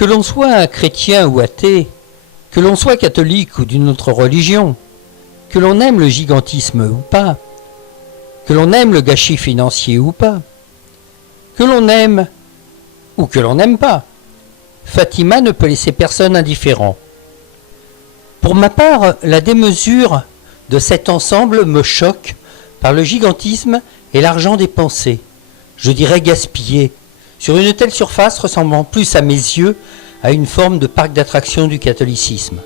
Que l'on soit un chrétien ou athée, que l'on soit catholique ou d'une autre religion, que l'on aime le gigantisme ou pas, que l'on aime le gâchis financier ou pas, que l'on aime ou que l'on n'aime pas, Fatima ne peut laisser personne indifférent. Pour ma part, la démesure de cet ensemble me choque par le gigantisme et l'argent dépensé, je dirais gaspillé, sur une telle surface ressemblant plus à mes yeux à une forme de parc d'attractions du catholicisme.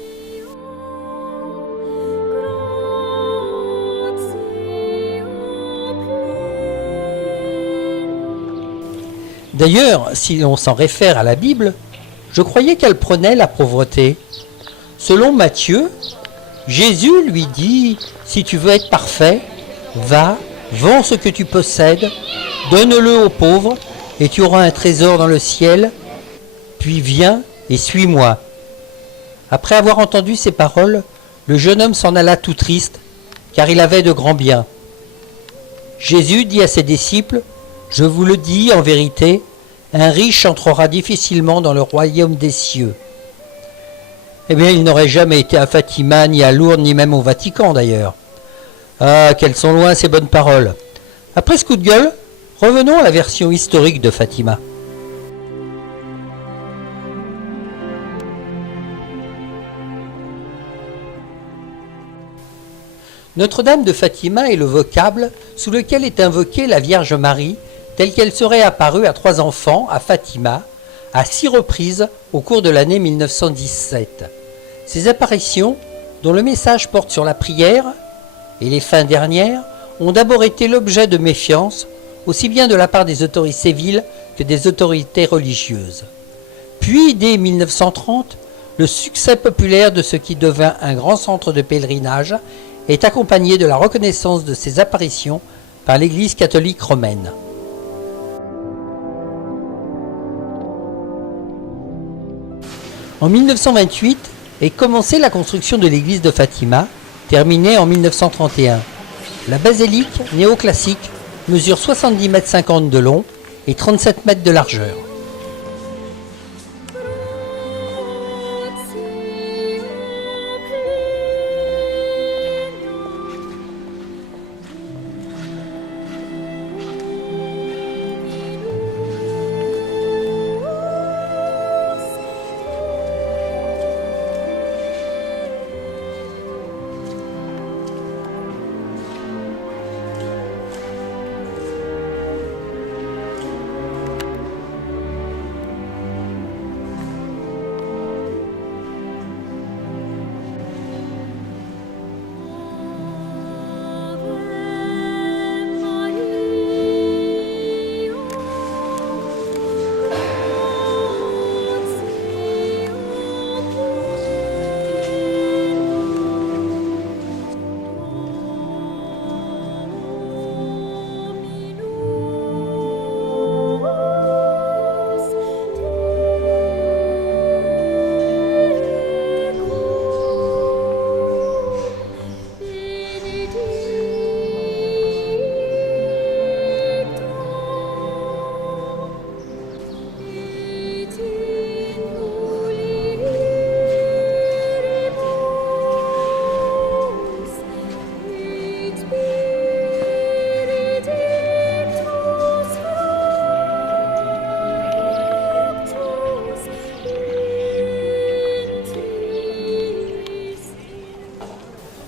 D'ailleurs, si l'on s'en réfère à la Bible, je croyais qu'elle prônait la pauvreté. Selon Matthieu, Jésus lui dit « Si tu veux être parfait, va, vends ce que tu possèdes, donne-le aux pauvres, et tu auras un trésor dans le ciel, puis viens et suis-moi. » Après avoir entendu ces paroles, le jeune homme s'en alla tout triste, car il avait de grands biens. Jésus dit à ses disciples « Je vous le dis en vérité, un riche entrera difficilement dans le royaume des cieux. » Eh bien, il n'aurait jamais été à Fatima, ni à Lourdes, ni même au Vatican d'ailleurs. Ah, qu'elles sont loin ces bonnes paroles. Après ce coup de gueule, revenons à la version historique de Fatima. Notre-Dame de Fatima est le vocable sous lequel est invoquée la Vierge Marie, telle qu'elle serait apparue à 3 enfants à Fatima, à 6 reprises au cours de l'année 1917. Ces apparitions, dont le message porte sur la prière et les fins dernières, ont d'abord été l'objet de méfiance, aussi bien de la part des autorités civiles que des autorités religieuses. Puis, dès 1930, le succès populaire de ce qui devint un grand centre de pèlerinage est accompagné de la reconnaissance de ces apparitions par l'Église catholique romaine. En 1928 est commencée la construction de l'église de Fatima, terminée en 1931. La basilique néoclassique mesure 70,50 m de long et 37 m de largeur.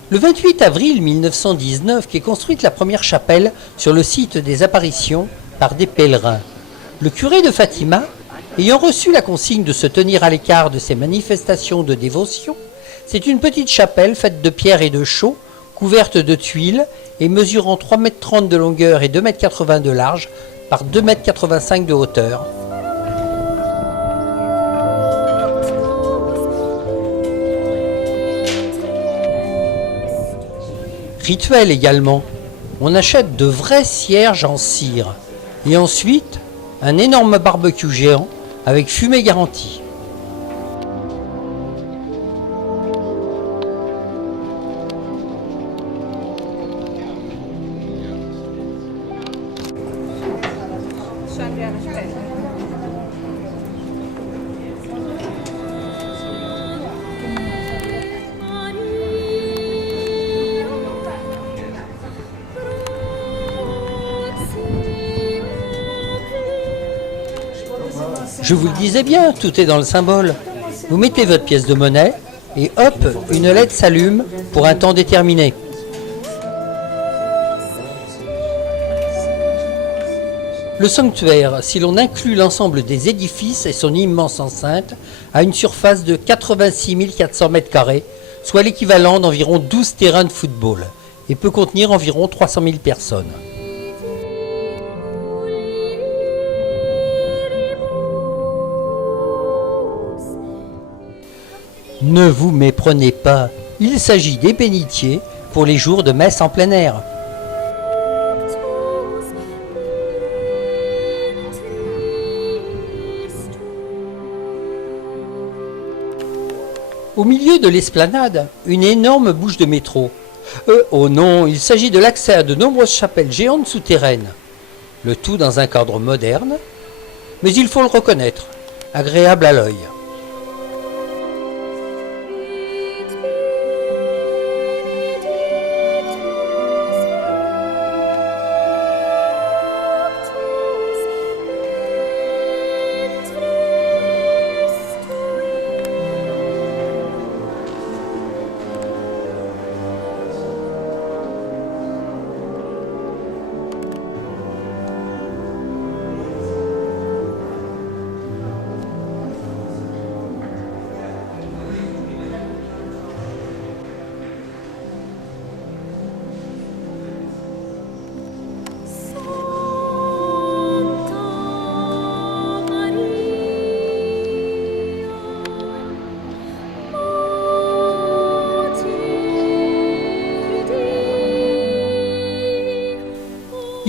Le 28 avril 1919 qu'est construite la première chapelle sur le site des apparitions par des pèlerins. Le curé de Fatima, ayant reçu la consigne de se tenir à l'écart de ces manifestations de dévotion, c'est une petite chapelle faite de pierre et de chaux, couverte de tuiles et mesurant 3,30 m de longueur et 2,80 m de large par 2,85 m de hauteur. Rituel également, on achète de vrais cierges en cire et ensuite un énorme barbecue géant avec fumée garantie. Je vous le disais bien, tout est dans le symbole. Vous mettez votre pièce de monnaie et hop, une LED s'allume pour un temps déterminé. Le sanctuaire, si l'on inclut l'ensemble des édifices et son immense enceinte, a une surface de 86 400 m², soit l'équivalent d'environ 12 terrains de football, et peut contenir environ 300 000 personnes. Ne vous méprenez pas, il s'agit des bénitiers pour les jours de messe en plein air. Au milieu de l'esplanade, une énorme bouche de métro. Oh non, il s'agit de l'accès à de nombreuses chapelles géantes souterraines. Le tout dans un cadre moderne, mais il faut le reconnaître, agréable à l'œil.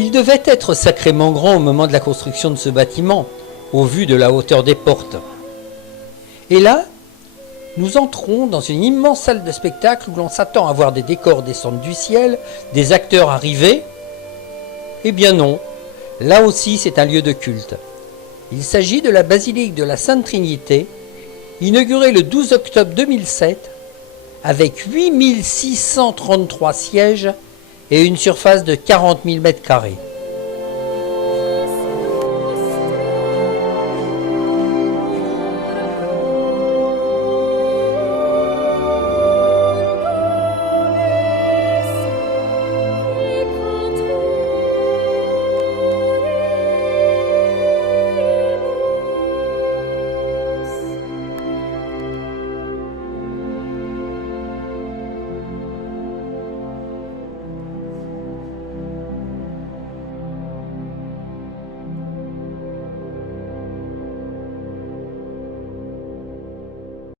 Il devait être sacrément grand au moment de la construction de ce bâtiment, au vu de la hauteur des portes. Et là, nous entrons dans une immense salle de spectacle où l'on s'attend à voir des décors descendre du ciel, des acteurs arriver. Eh bien non, là aussi c'est un lieu de culte. Il s'agit de la basilique de la Sainte Trinité, inaugurée le 12 octobre 2007, avec 8 633 sièges et une surface de 40 000 m².